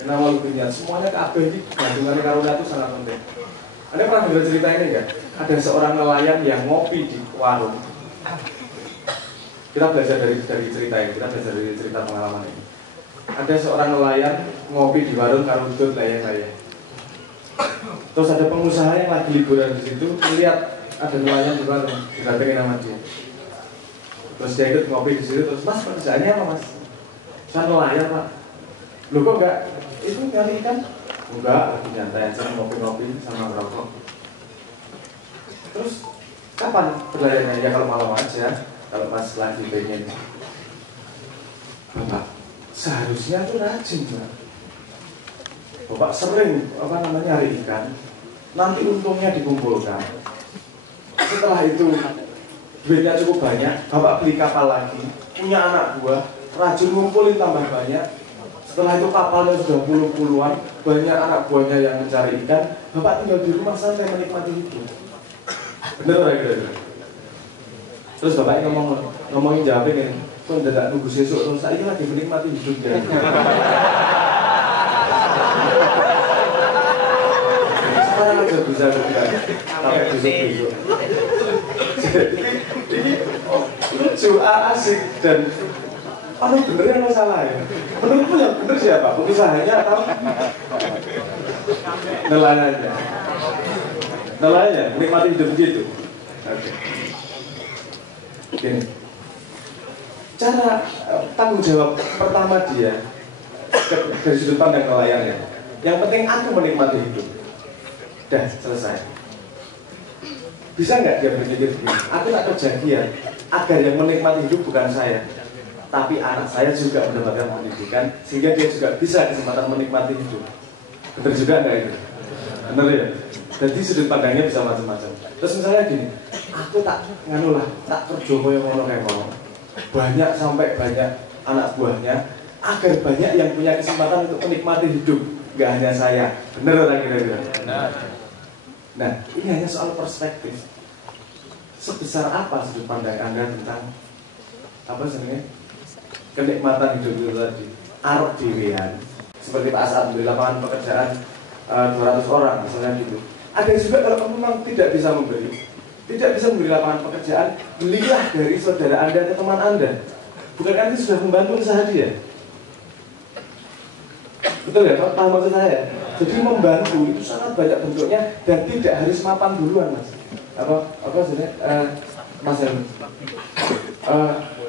Kenapa lebih niat? Semuanya kabeh iki gandungannya karo niat itu sangat penting. Anda pernah dengar cerita ini enggak? Ada seorang nelayan yang ngopi di warung. Kita belajar dari cerita ini, kita belajar dari cerita pengalaman ini. Ada seorang nelayan ngopi di warung karo udut layang-layang. Terus ada pengusaha yang lagi liburan di situ, lihat ada nelayan di warung, didatengin sama dia. Terus dia ikut ngopi di situ, terus mas pekerjaannya apa mas? Saya nelayan pak. Loh kok enggak? Itu nyari ikan? Enggak, lagi nyantai aja ngopi-ngopi sama ngerokok. Terus kapan berlayarnya? Ya kalau malam aja, kalau pas lagi pengen. Bapak, seharusnya tuh rajin pak. Bapak sering nyari ikan, nanti untungnya dikumpulkan. Setelah itu duitnya cukup banyak, bapak beli kapal lagi, punya anak buah, rajin ngumpulin tambah banyak. Setelah itu kapalnya sudah puluh-puluhan, banyak anak buahnya yang mencari ikan, bapak tinggal di rumah santai menikmati hidup. Bener gak kira-kira? Terus bapaknya ngomongin jawabnya ini, kok tidak nunggu sesuk, terus saya lagi menikmati hidup ya. Sekarang aja bisa pakai besok-besok. Ini lucu, asik, dan bener yang salah ya. Menurutmu yang bener siapa? Pengusaha atau Nelayannya menikmati hidup begitu. Oke. Gini. Cara tanggung jawab pertama dia dari sudut pandang nelayan ya. Yang penting aku menikmati hidup. Dah selesai. Bisa nggak dia berpikir begini? Aku tak kerja giat agar yang menikmati hidup bukan saya, tapi anak saya juga mendapatkan pendidikan sehingga dia juga bisa kesempatan menikmati hidup. Betul juga nggak itu? Benar ya? Jadi sudut pandangnya bisa macam-macam. Terus misalnya gini, aku tak nganulah, tak kerja koyo ngono kayak ngono. Banyak sampai banyak anak buahnya agar banyak yang punya kesempatan untuk menikmati hidup, nggak hanya saya. Benar lah kira-kira. Nah, ini hanya soal perspektif. Sebesar apa sudut pandang Anda tentang apa sebenarnya kenikmatan hidup itu tadi? Arep dhewean. Seperti Pak Asad di lapangan pekerjaan 200 orang misalnya gitu. Ada juga kalau kamu memang tidak bisa memberi lapangan pekerjaan, belilah dari saudara Anda atau teman Anda. Bukankah itu sudah membantu usaha dia? Betul ya, paham maksud saya? Jadi membantu itu sangat banyak bentuknya dan tidak harus mapan duluan, Mas. Apa sebenarnya, Mas Helmi?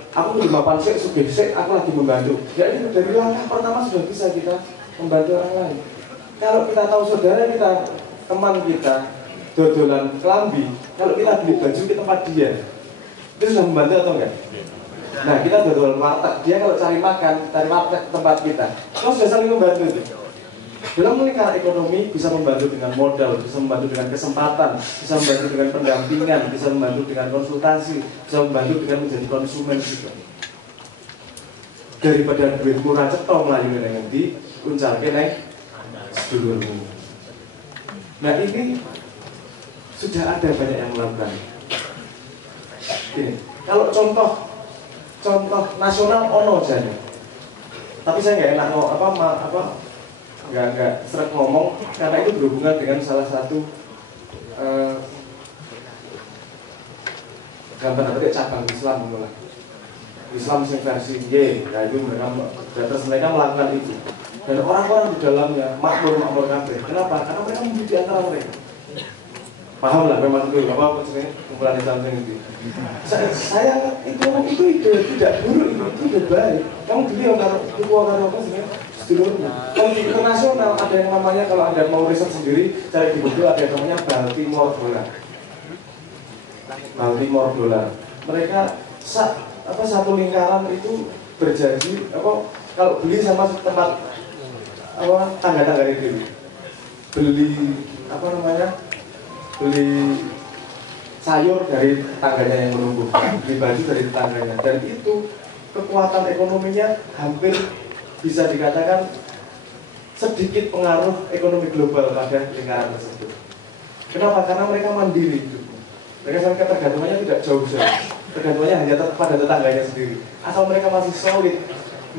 Aku udah mapan sik, aku lagi membantu. Ya ini dari langkah pertama sudah bisa kita membantu orang lain. Kalau kita tahu saudara kita, teman kita, dodolan kelambi, kalau kita beli baju ke tempat dia, itu sudah membantu atau enggak? Nah, kita dodol warteg, dia kalau cari makan, cari warteg ke tempat kita, kita sudah saling membantu itu. Dalam melingkar ekonomi bisa membantu dengan modal, bisa membantu dengan kesempatan, bisa membantu dengan pendampingan, bisa membantu dengan konsultasi, bisa membantu dengan menjadi konsumen juga. Daripada duit murah cetong melayu dengan di kuncalke naik sedulurmu. Nah ini sudah ada banyak yang melakukan. Gini, kalau contoh nasional ono jadi, tapi saya nggak enak nggak seret ngomong karena itu berhubungan dengan salah satu gambar cabang Islam mulai. Islam versi Y, ya itu mereka melakukan itu. Dan orang-orang di dalamnya makmur kabeh. Kenapa? Karena mereka menjadi antara mereka. Paham lah memang itu apa maksudnya kumpulan Islam itu. Saya itu ide tidak buruk, itu ide baik. Kamu beliau kalau apa sih? Sedulurnya. Kalau di internasional ada yang namanya, kalau Anda mau riset sendiri cari di Google, ada yang namanya Baltimore Dollar. Mereka satu lingkaran itu berjanji kalau beli sama tempat tangga-tangga itu beli beli sayur dari tangganya yang menumbuhkan, beli baju dari tetangganya, dan itu kekuatan ekonominya hampir bisa dikatakan sedikit pengaruh ekonomi global pada lingkaran tersebut. Kenapa? Karena mereka mandiri hidupnya. Mereka sampai ketergantungannya tidak jauh, tergantungannya hanya pada tetangganya sendiri. Asal mereka masih solid,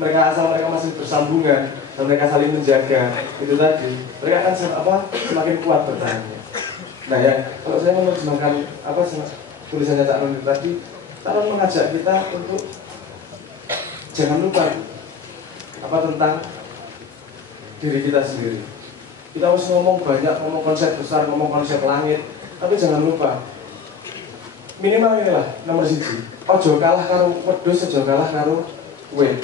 asal mereka masih bersambungan, dan mereka saling menjaga, itu tadi, mereka akan semakin kuat bertahannya. Nah ya, kalau saya menerjemahkan tulisannya Cak Nun tadi, Cak Nun mengajak kita untuk jangan lupa tentang diri kita sendiri. Kita harus ngomong banyak, ngomong konsep besar, ngomong konsep langit, tapi jangan lupa minimal inilah nomor 1. Ojo kalah karo wedhus, ojo kalah karo wit.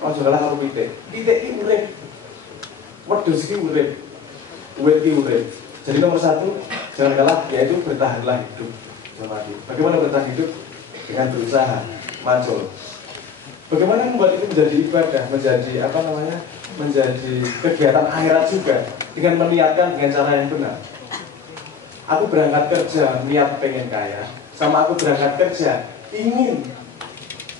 Ojo kalah karo pitik. Pitik iki urip. Wedhus iki urip. Wit iki urip. Jadi nomor 1 jangan kalah, yaitu bertahanlah hidup. Bagaimana bertahan hidup? Dengan berusaha, macul. Bagaimana membuat itu menjadi ibadah, menjadi kegiatan akhirat juga, dengan meniatkan dengan cara yang benar. Aku berangkat kerja niat pengen kaya, sama aku berangkat kerja ingin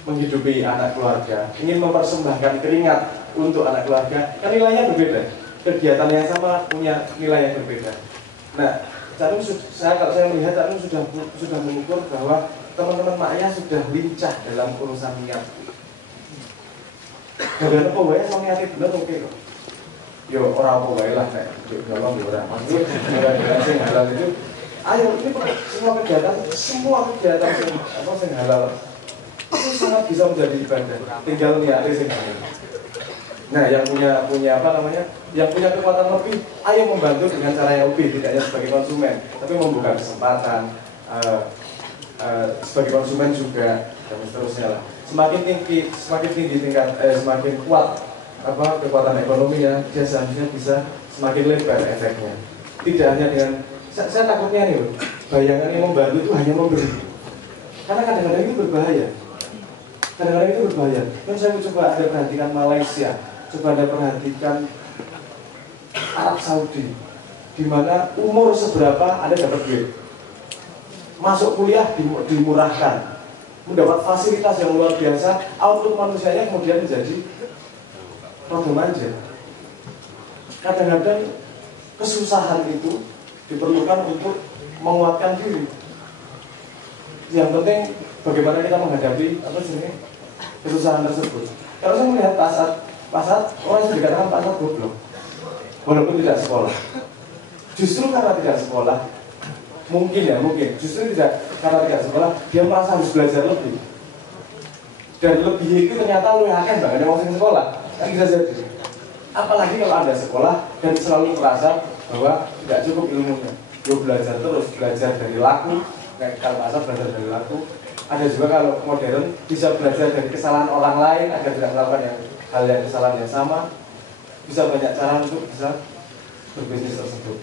menghidupi anak keluarga, ingin mempersembahkan keringat untuk anak keluarga, kan nilainya berbeda. Kegiatan yang sama punya nilai yang berbeda. Nah, kalau saya melihat Cak Nun sudah mengukur bahwa teman-teman Makya sudah lincah dalam urusan niat. Gak apa wae sama niatnya bener oke kok. Yo ora apa wae lah nek nyolong yo ora. Maksudnya sing halal itu ayo ini semua kegiatan sing halal itu sangat bisa menjadi ibadah. Tinggal niatnya sing halal. Nah, yang punya apa namanya, yang punya kekuatan lebih, ayo membantu dengan cara yang lebih, tidak hanya sebagai konsumen, tapi membuka kesempatan sebagai konsumen juga dan seterusnya lah. Semakin tinggi tingkat, semakin kuat apa kekuatan ekonominya, dia seharusnya bisa semakin lebar efeknya. Tidak hanya dengan saya takutnya nih loh, bayangan yang membantu itu hanya memberi. Karena kadang-kadang itu berbahaya. Kadang-kadang itu berbahaya. Kan saya coba Anda perhatikan Malaysia, coba Anda perhatikan Arab Saudi, di mana umur seberapa Anda dapat duit. Masuk kuliah dimurahkan, mendapat fasilitas yang luar biasa, output manusianya kemudian menjadi rada manja. Kadang-kadang kesusahan itu diperlukan untuk menguatkan diri. Yang penting bagaimana kita menghadapi apa sih kesusahan tersebut. Kalau saya melihat pasar orang yang dikatakan pasar goblok, walaupun tidak sekolah. Justru karena tidak sekolah, mungkin justru tidak karena tidak sekolah, dia merasa harus belajar lebih. Dan lebih itu ternyata lu yakin banget ada orang sekolah, kan bisa jadi. Apalagi kalau Anda sekolah dan selalu merasa bahwa tidak cukup ilmunya, lu belajar terus, belajar dari laku. Kayak kalau pasar belajar dari laku. Ada juga kalau modern bisa belajar dari kesalahan orang lain agar tidak melakukan hal yang kesalahan yang sama. Bisa banyak cara untuk bisa berbisnis tersebut.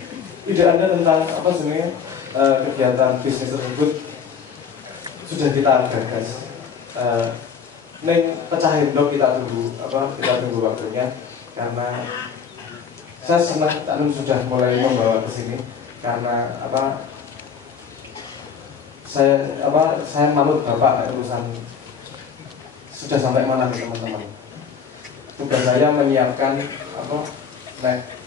Ide Anda tentang apa sebenarnya kegiatan bisnis tersebut sudah kita gagas. Neng pecahin dok, kita tunggu waktunya karena saya senang Tanun sudah mulai membawa ke sini karena saya manut Bapak urusan sudah sampai mana nih teman-teman. Tugas saya menyiapkan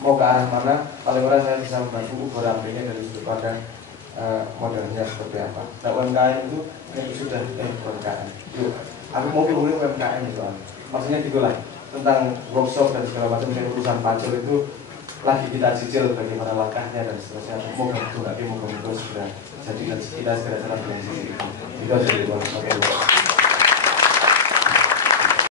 mau ke arah mana, paling ora saya bisa membantu ukur rampingnya dari sudut pandang modernnya seperti apa. Nah UMKM itu sudah UMKM. Yuk, aku mau ngomongin UMKM itu, maksudnya gitulah tentang workshop dan segala macam yang urusan pacul itu lagi kita cicil bagaimana langkahnya dan seterusnya. Moga-moga segera jadi dan kita segera dalam posisi itu. Itu saja.